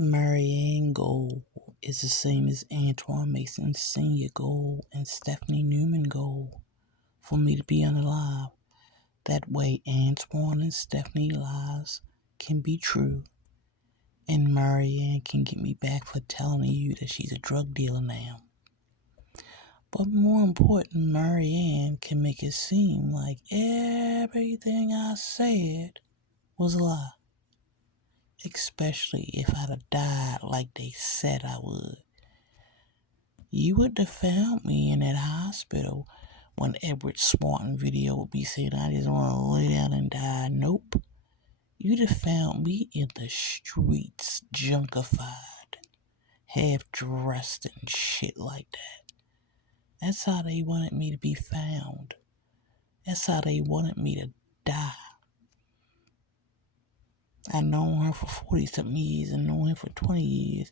Marianne Gold is the same as Antoine Mason Sr. Gold and Stephanie Newman Gold for me to be unalive. That way Antoine and Stephanie lives can be true. And Marianne can get me back for telling you that she's a drug dealer now. But more important, Marianne can make it seem like everything I said was a lie. Especially if I'd have died like they said I would. You wouldn't have found me in that hospital when Edward Swanton video would be saying I just want to lay down and die. Nope. You'd have found me in the streets, junkified, half dressed and shit like that. That's how they wanted me to be found. That's how they wanted me to die. I've known her for 40-something years and known him for 20 years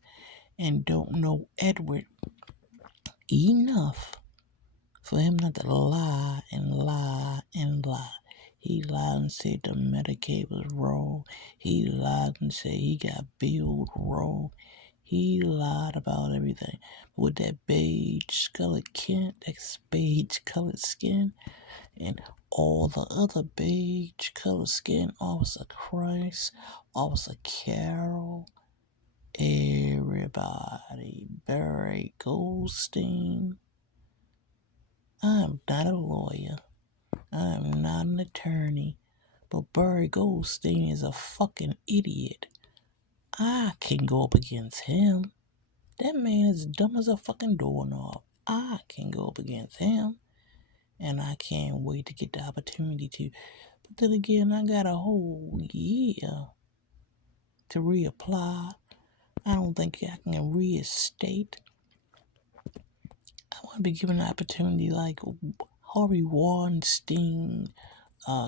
and don't know Edward enough for him not to lie and lie and lie. He lied and said the Medicaid was wrong. He lied and said he got billed wrong. He lied about everything. With that beige colored skin, and all the other beige colored skin, Officer Christ, Officer Carroll, everybody, Barry Goldstein. I'm not a lawyer. I'm not an attorney. But Barry Goldstein is a fucking idiot. I can go up against him. That man is dumb as a fucking doorknob. I can go up against him. And I can't wait to get the opportunity to. But then again, I got a whole year to reapply. I don't think I can reinstate. I want to be given an opportunity like Harvey Weinstein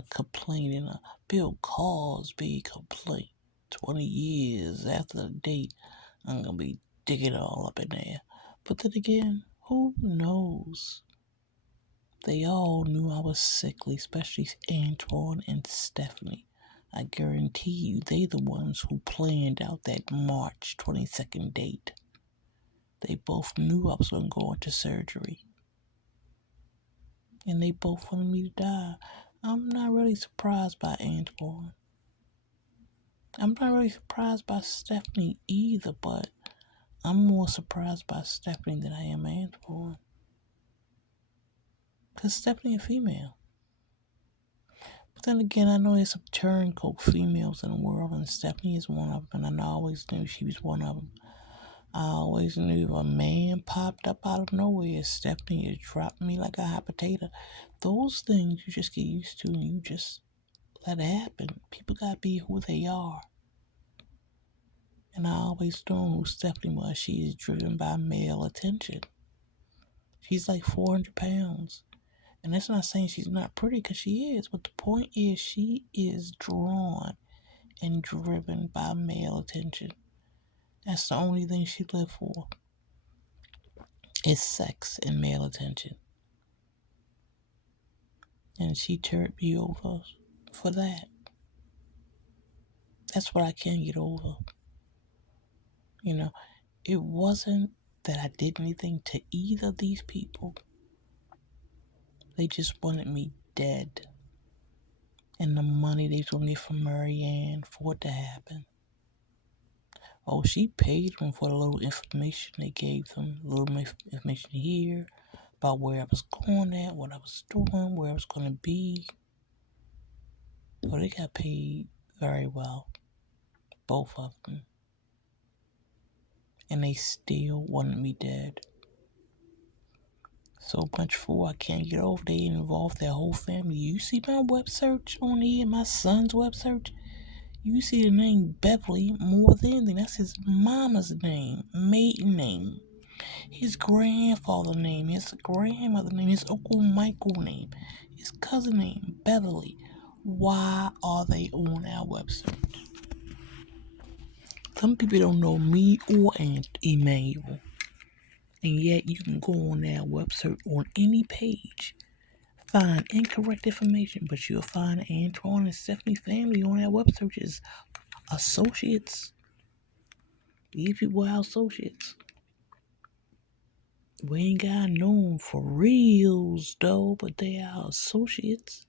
complaining, Bill Cosby complaint. 20 years after the date, I'm going to be digging all up in there. But then again, who knows? They all knew I was sickly, especially Antoine and Stephanie. I guarantee you they the ones who planned out that March 22nd date. They both knew I was going to go into surgery. And they both wanted me to die. I'm not really surprised by Antoine. I'm not really surprised by Stephanie either, but I'm more surprised by Stephanie than I am Antoine. Because Stephanie is female. But then again, I know there's some turncoat females in the world, and Stephanie is one of them, and I always knew she was one of them. I always knew if a man popped up out of nowhere, Stephanie is dropping me like a hot potato. Those things you just get used to and you just let it happen. People gotta be who they are. And I always known who Stephanie was. She is driven by male attention. She's like 400 pounds. And that's not saying she's not pretty, because she is. But the point is, she is drawn and driven by male attention. That's the only thing she lived for. Is sex and male attention. And she turned me over for that. That's what I can't get over. You know, it wasn't that I did anything to either of these people. They just wanted me dead. And the money they told me from Marianne for it to happen. Oh, she paid them for the little information they gave them. A little information here about where I was going at, what I was doing, where I was going to be. Well, they got paid very well. Both of them. And they still wanted me dead. So much for I can't get over. They involved their whole family. You see my web search on here, my son's web search? You see the name Beverly more than anything. That's his mama's name, maiden name. His grandfather name, his grandmother name, his Uncle Michael name, his cousin name, Beverly. Why are they on our web search? Some people don't know me or Aunt Emmanuel. And yet you can go on their website on any page, find incorrect information, but you'll find Antoine and Stephanie family on their website as associates. These people are our associates. We ain't got know 'em for reals, though, but they are our associates.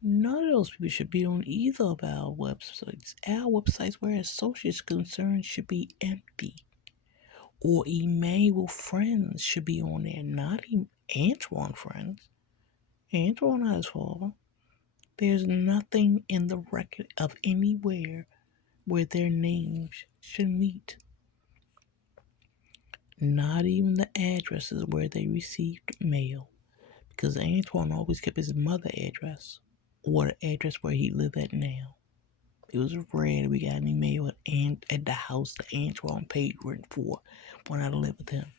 None of those people should be on either of our websites. Our websites where associates concerned should be empty. Or Emmanuel Friends should be on there, not Antoine Friends. Antoine not his father. There's nothing in the record of anywhere where their names should meet. Not even the addresses where they received mail. Because Antoine always kept his mother address or the address where he lived at now. It was rare that we got any mail at the house that Antoine paid rent for when I lived with him.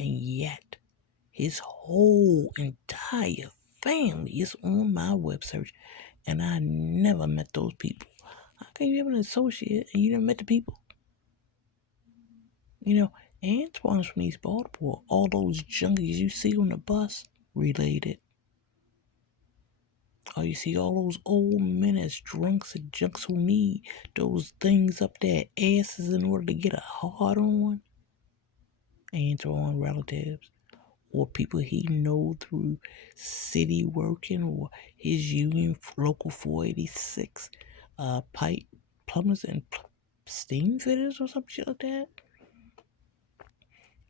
And yet, his whole entire family is on my web search, and I never met those people. How can you have an associate and you never met the people? You know, Antoine's from East Baltimore. All those junkies you see on the bus, related. Oh, you see all those old men as drunks and junks who need those things up their asses in order to get a hard on? Antoine relatives. Or people he know through city working or his union local 486 pipe plumbers and steam fitters or some shit like that.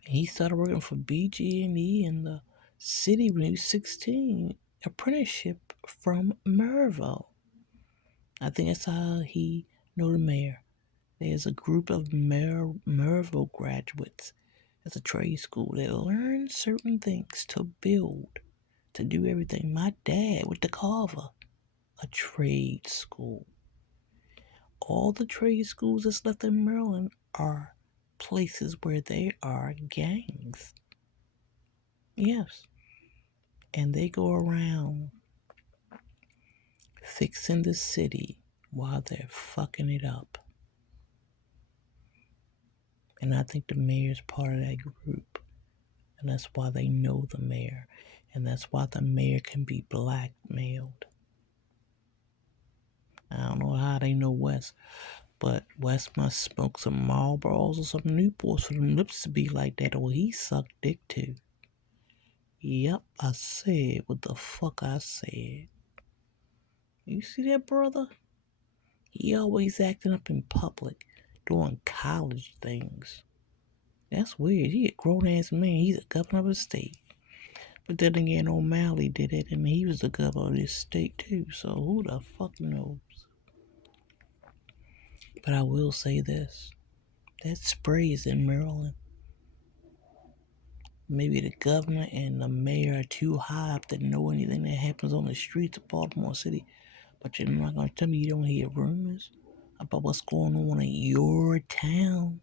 He started working for BG&E in the city when he was 16, apprenticeship from Merville. I think that's how he know the mayor. There's a group of Merville graduates. It's a trade school that learn certain things to build, to do everything. My dad went to Carver, a trade school. All the trade schools that's left in Maryland are places where there are gangs. Yes. And they go around fixing the city while they're fucking it up. And I think the mayor's part of that group. And that's why they know the mayor. And that's why the mayor can be blackmailed. I don't know how they know West, but West must smoke some Marlboros or some Newports for them lips to be like that, or he sucked dick too. Yep, I said what the fuck I said. You see that, brother? He always acting up in public, doing college things. That's weird. He a grown-ass man. He's a governor of a state. But then again, O'Malley did it, and he was the governor of this state too, so who the fuck knows? But I will say this. That spray is in Maryland. Maybe the governor and the mayor are too high up to know anything that happens on the streets of Baltimore City. But you're not going to tell me you don't hear rumors about what's going on in your town.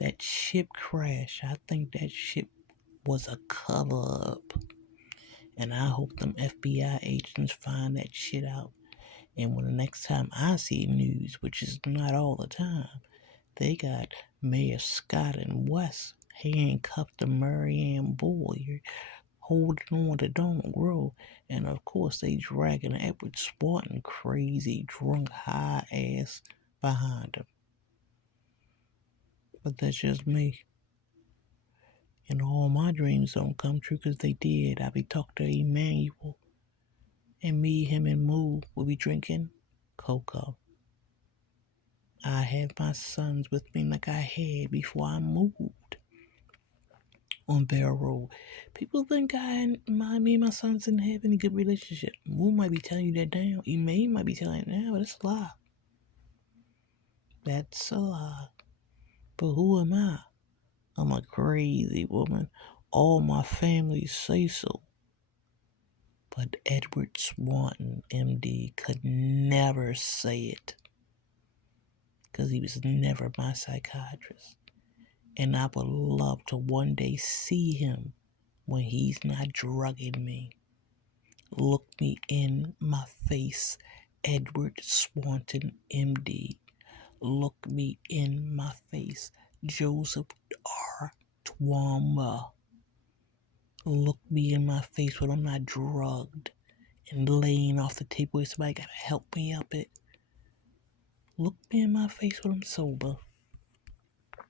That ship crash, I think that ship was a cover-up. And I hope them FBI agents find that shit out. And when the next time I see news, which is not all the time, they got Mayor Scott and West handcuffed to Marianne Boyd, holding on to Don't Grow. And of course, they dragging Edward Swanton, crazy, drunk, high ass, behind them. But that's just me. And all my dreams don't come true because they did. I be talking to Emmanuel. And me, him, and Moo will be drinking cocoa. I have my sons with me like I had before I moved on Barrel Road. People think me and my sons didn't have any good relationship. Moo might be telling you that now. May might be telling it now, but it's a lie. That's a lie. But who am I? I'm a crazy woman. All my family say so. But Edward Swanton, MD, could never say it. Because he was never my psychiatrist. And I would love to one day see him when he's not drugging me. Look me in my face, Edward Swanton, MD. Look me in my face, Joseph R. Twama. Look me in my face when I'm not drugged and laying off the table where somebody gotta help me up it. Look me in my face when I'm sober.